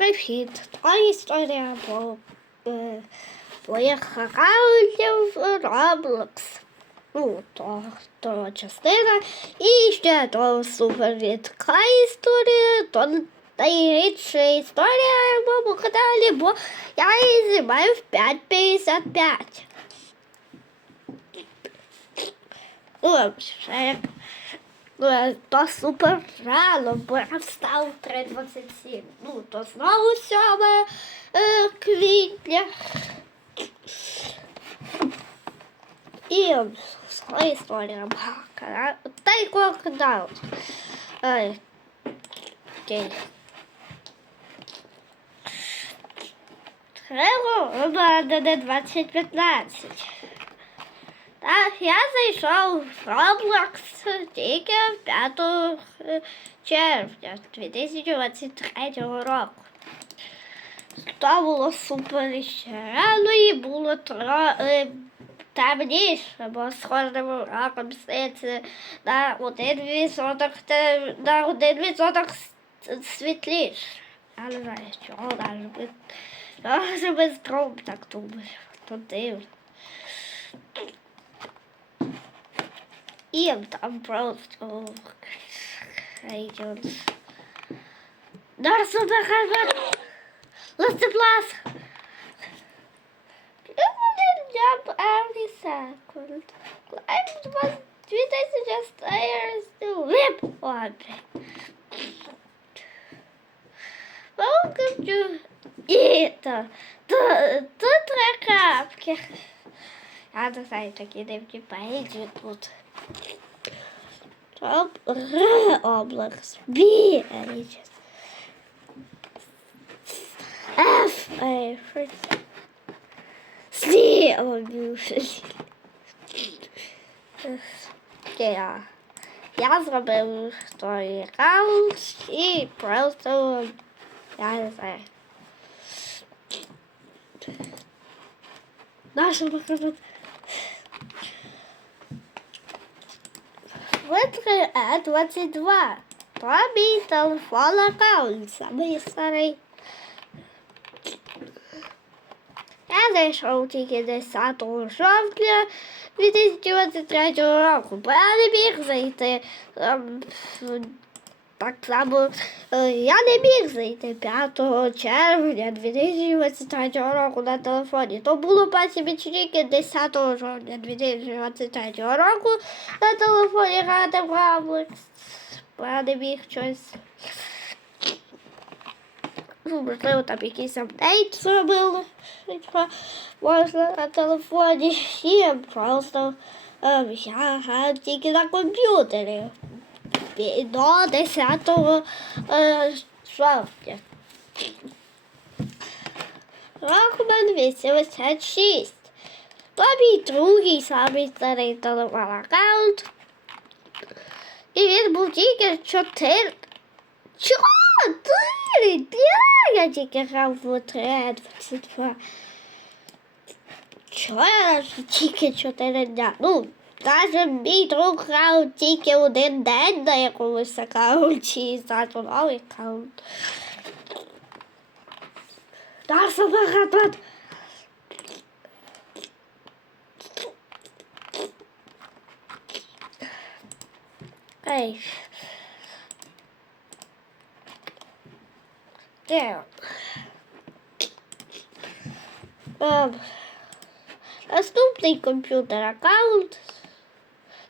Привіт! Твоя історія про е, твоїх аккаунтів Roblox. Ну, то, то частина. І ще то супер рідка історія, то найрідша історія в моєму каналі, бо я її знімаю в 5.55. Ну, ще як Ну, то супер рано, бо я встав 3.27. Ну, то знову 7 е, квітня. І своя історія багато. Та й крокодил. Окей. Треба на 2015. Так, я зайшов в Roblox тільки 5 е, червня 2023 року. То було супер ще рано і було трохи темніше, бо з кожним роком стається на один відсоток, на один відсоток с- світліше. Я не знаю, чого навіть без, навіть без труб так думаю. То дивно. iyi tam prosto heyecanız. Dersimde kaybet. Let's blast. Jump every second. I was three days just tires the whip one. Welcome to eat the the the Я не знаю, такі дивні пейджі тут. Топ Р облакс. Б Річес. Ф Ейфорс. С Обюшель. Я. Я зробив той раунд і просто я не знаю. Наша показати. Витри Е22. То мій телефон аккаунт, самий старий. Я зайшов тільки 10 жовтня 2023 року, бо я не міг зайти. Так само е, я не міг зайти 5 червня 2023 року на телефоні. То було бачимо тільки 10 жовтня 2023 року на телефоні в Бо я не міг щось. Ну, можливо, там якийсь апдейт зробили. Можна на телефоні. І просто ем, я тільки на комп'ютері і до 10 е, жовтня. Рахман 86. То мій другий самий старий телефон аккаунт. І він був тільки 4. Чотири я тільки грав в 3.22. Чого я тільки 4 дня? Ну, Каже, мій друг грав тільки один день на якомусь аккаунті зразу новий аккаунт. Дарса багато. Ей. Де? Ем, Наступний комп'ютер аккаунт.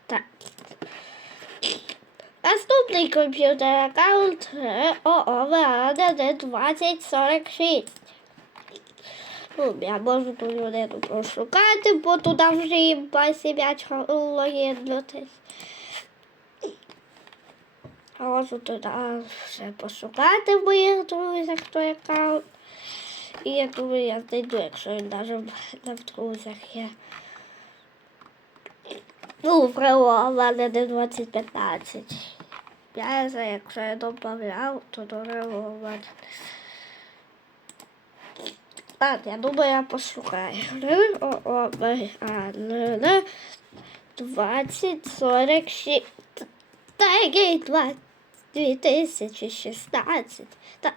Так. Наступний комп'ютер аккаунт ООВА 2046. Ну, я можу ту людину пошукати, бо туди вже їм по себе логінутись. А можу туди вже пошукати в моїх друзях той аккаунт. І я думаю, я знайду, якщо він навіть не в друзях є. Ну, в мене не 2015. Я не знаю, якщо я добавляв, то до мене. Так, я думаю, я пошукаю. О, о, а, не, 20, 46. Та який 2016. Так.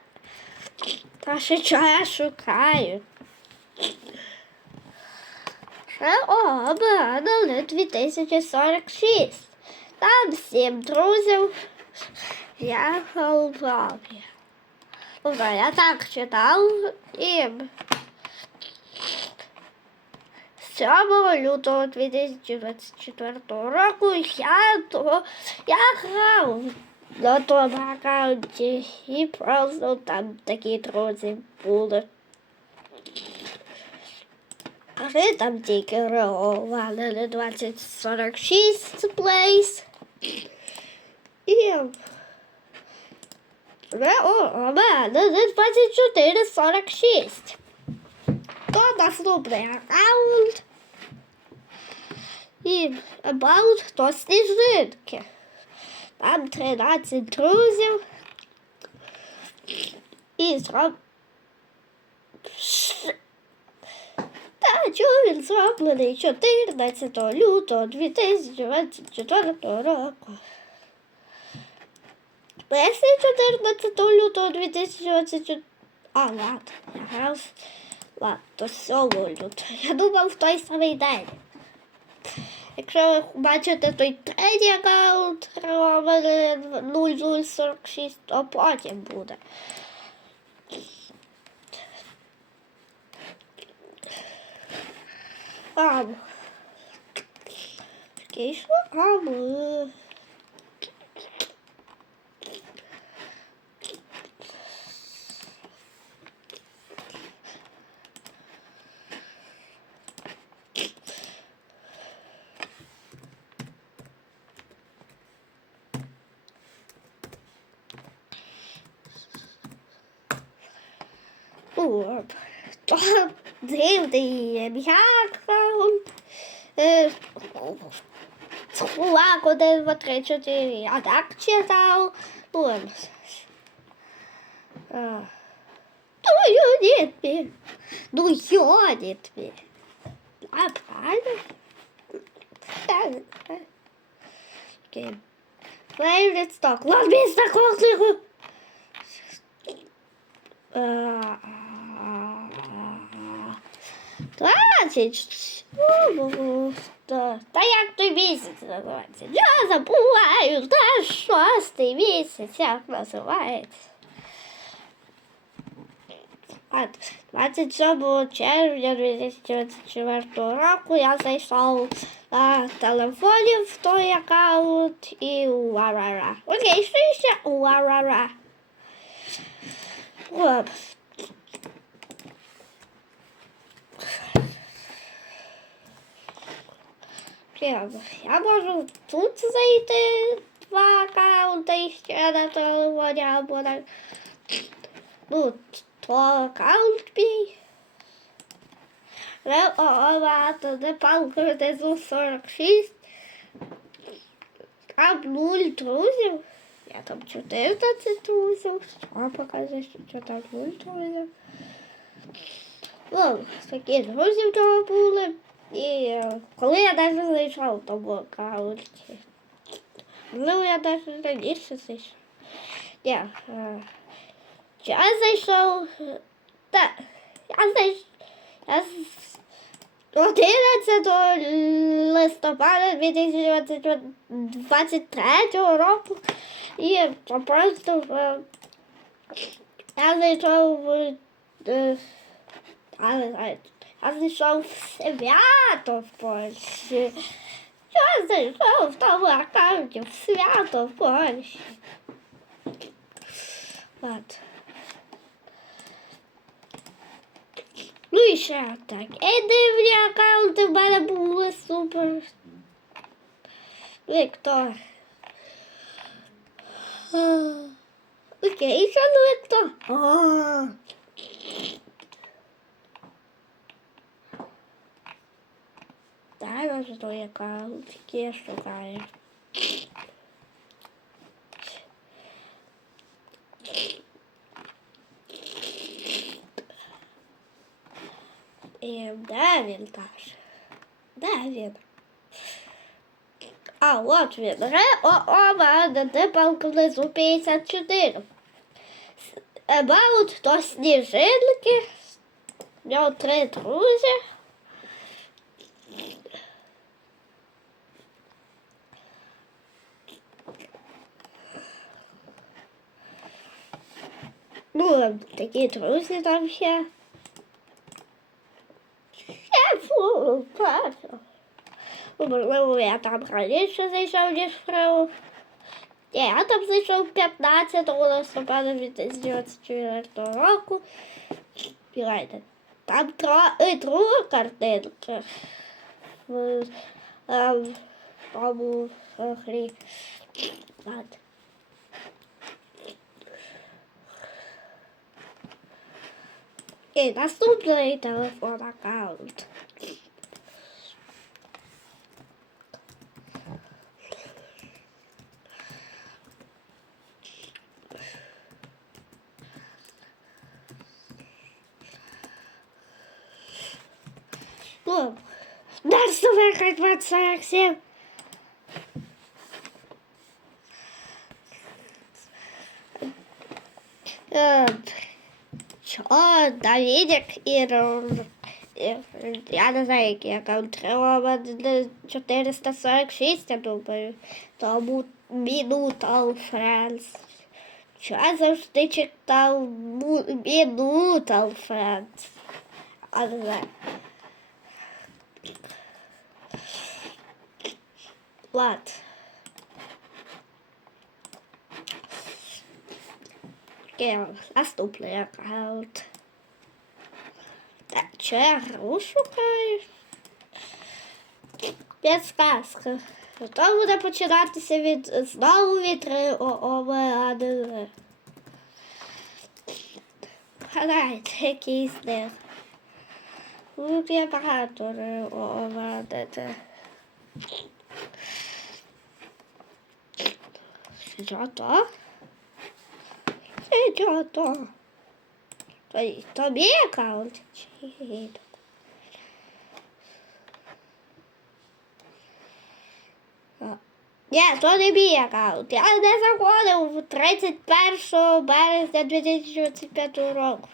Та ще чая шукаю. Ще обрано 2046. Там сім друзів. Я голубі. Ура, я так читав і 7 лютого 2024 року я, то, я грав на тому аккаунті і просто там такі друзі були. Ми там тільки реагували на 2046 плейс. І реагували на 2446. То наступний аккаунт. І about то сніжинки. Там 13 друзів. І зроб... Та чого він зроблений 14 лютого 2024 року. Песня 14 лютого 2024 А, ладно, ладно, то 7 лютого. Я думав в той самий день. Якщо ви бачите той третій аккаунт роман 0046, то потім буде. Ам. Скільки ам. Çok çok дивний м'якон. Кулак один, два, три, чотири. А так читав. Ну, я нет мне. Ну, я нет мне. А правильно? Окей. Favorite stock. Love me stock. Love me stock. 20 та як той місяць називається? Я забуваю та шостий місяць як називається. 27 червня 2024 року я зайшов на телефоні в той аккаунт і уарара. Окей, що ще уарара. Оп. Я, можу тут зайти два аккаунти ще на телефоні або на ну, то аккаунт мій. Реагувати не палку дезу 46. Там нуль друзів. Я там 14 друзів. Що показує, що там нуль друзів. Ну, такі друзів того були. І е, коли я навіть зайшов в тому аккаунті. Ну, я навіть раніше зайшов. Ні, е, я зайшов. Так, я зайшов. Я з 11 листопада 2023 року. І просто е, я зайшов е, але я зайшов в свято в Польщі. Я зайшов в тому аккаунті в свято в Польщі. От. Ну і ще так. І дивні аккаунти в мене були супер. Віктор. А, Окей, що ну Віктор? А. Дай ось той аккаунт, який я шукаю. І де він каже? Де він? А, от він. Ре о о мене де палка внизу 54. About до сніжинки. У нього три друзі. Ну, такі друзі там ще. Я фу. Ну, Можливо, я там раніше зайшов, ніж Фреу. Ні, я там зайшов 15 листопада 2024 року. Гляньте, там тро- друга картинка. В ем, тому грі. Ладно. І наступний телефон аккаунт. Ну, дальше выехать 247. Що, Давідик і і- я не знаю, який аккаунт треба 446, я думаю. Тому Минута Френс. Я завжди читав Минута Френс. А не знаю. Ладно. Наступний аккаунт. Гру шукаю? Підсказка. То буде починатися від знову від 3 Гадайте, який з них. Тут є багато ООВ. Що то? Що то? То, то мій аккаунт? Чи... А, Ні, то не мій аккаунт. Я не заходив 31 березня 2025 року.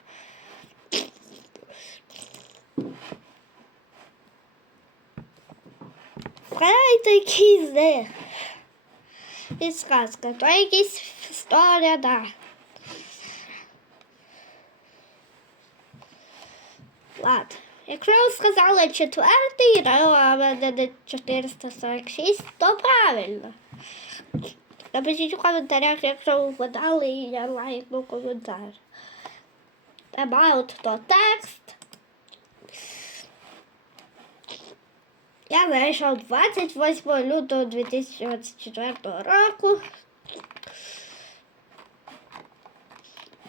Вгадайте, який з них. Підсказка, то якісь історія, да. Ладно. Якщо ви сказали четвертий, а мене не 446, то правильно. Напишіть у коментарях, якщо ви вгадали, і я лайкну коментар. About то текст. Я знайшов 28 лютого 2024 року.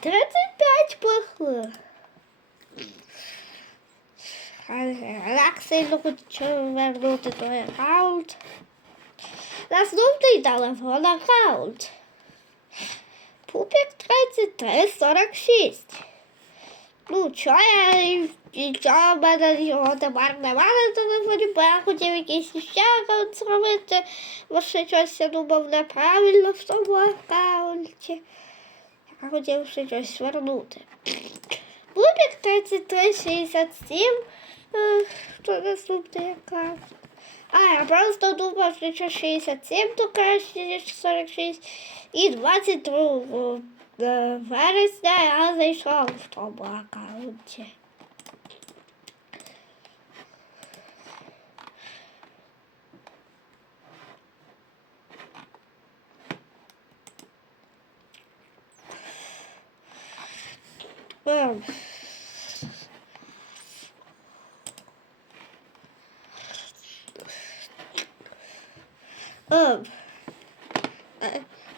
35 пихли. Як сильно хочу вернути той аккаунт. Наступний телефон аккаунт. Пупік 3346. Ну, що я і що в мене його тепер немає на телефоні, бо я хотів якийсь ще аккаунт зробити, бо ще щось я думав неправильно в тому аккаунті. Я хотів ще щось вернути. Бубік 3367, е, то наступний аккаунт. А, я просто думав, що 67 то краще, ніж 46. І 22 е, вересня я зайшов в тому аккаунті. Ем.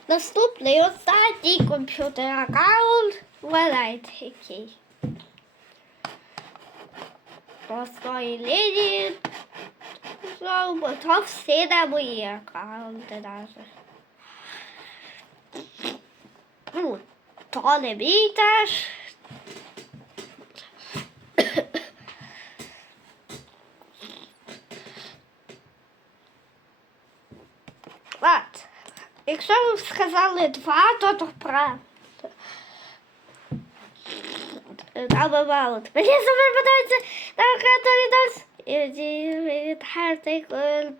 Наступний останній комп'ютер аккаунт. Який. Простої лінії. Знову, то всі на мої аккаунти даже. Ну, то не мій теж. Ладно. Якщо ви сказали два, то about. Мені супер подобається на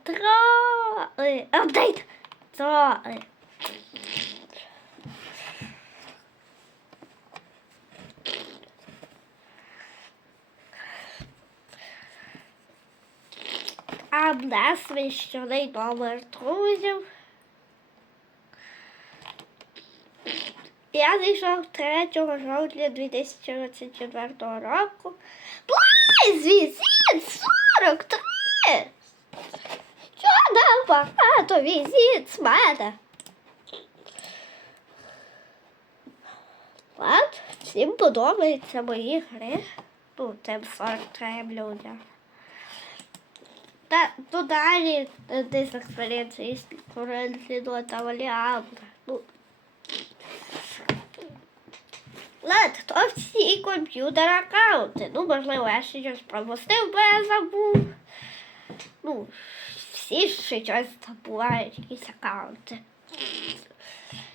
троли. Апдейт. Троли. А нас вищений номер друзів. Я зайшов 3 жовтня 2024 року. Блайз, візит 43! Що нам багато візит з мене? От, всім подобаються мої гри. Ну, тим 43 людям. Та ну, далі десь експeriences currently not available. Ну, Лед, то всі комп'ютер аккаунти. Ну, можливо, я ще щось пропустив, бо я забув. Ну, всі ще щось забувають, якісь аккаунти.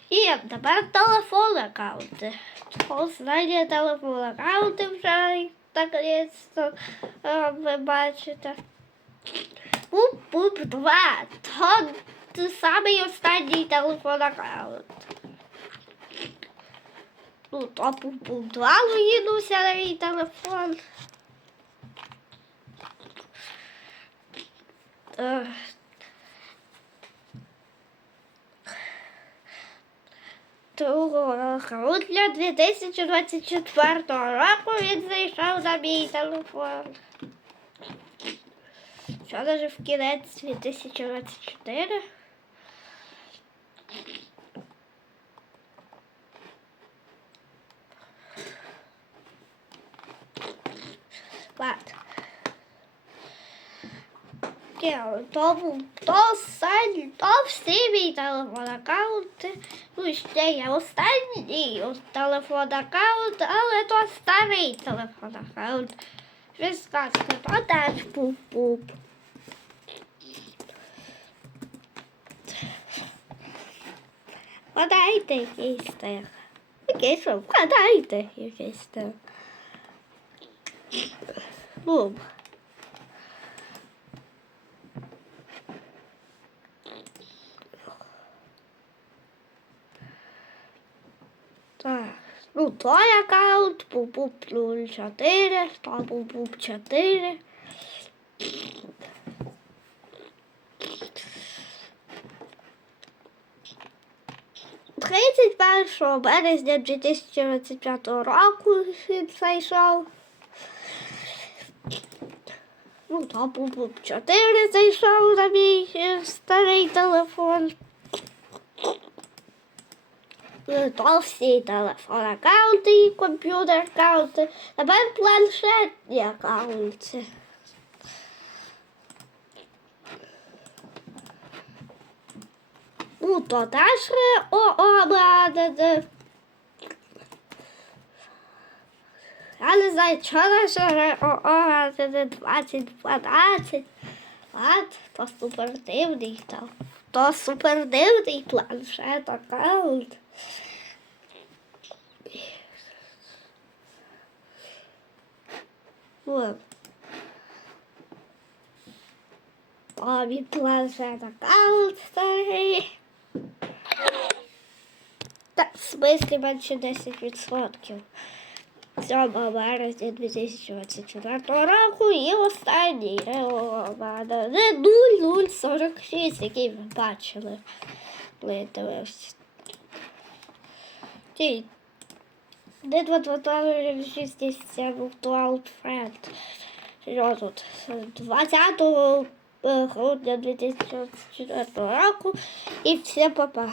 І тепер телефон аккаунти. Останні телефон аккаунти вже наконець-то е, ви бачите. Пуп-пуп 2. То самий останній телефон аккаунт. Ну, то пуп-пуп 2 логінувся на мій телефон. Другого грудня 2024 року він зайшов на мій телефон. Що навіть в кінець 2024. Ладно. Окей, То був то останній, то всі мій телефон аккаунти. Ну, ще є останній телефон аккаунт, але то старий телефон аккаунт. Ви скажете, то теж пуп-пуп. Вгадайте якийсь тих. Який що? Вгадайте якийсь тих. Бум. Так. Ну, той аккаунт, пуп-пуп 04, то пуп-пуп 4. Тридцять першого березня 2025 року він зайшов. Ну, то пуп-пуп 4 зайшов на мій е, старий телефон. Ну, То всі телефон аккаунти і комп'ютер аккаунти. Тепер планшетні аккаунти. Ну, то теж ООБАДД. Я не знаю, що наше ООБАДД 2012. От, то супердивний там. То супердивний планшет аккаунт. Вот. Тобі планшет аккаунт старий. Так, в смислі менше 10%. 7 березня 2024 року і останній Реомана не 0046, який ви бачили. коли дивився. Ті. Де 2267 був Dual Friend. Що тут? 20 грудня 2024 року. І все, папа.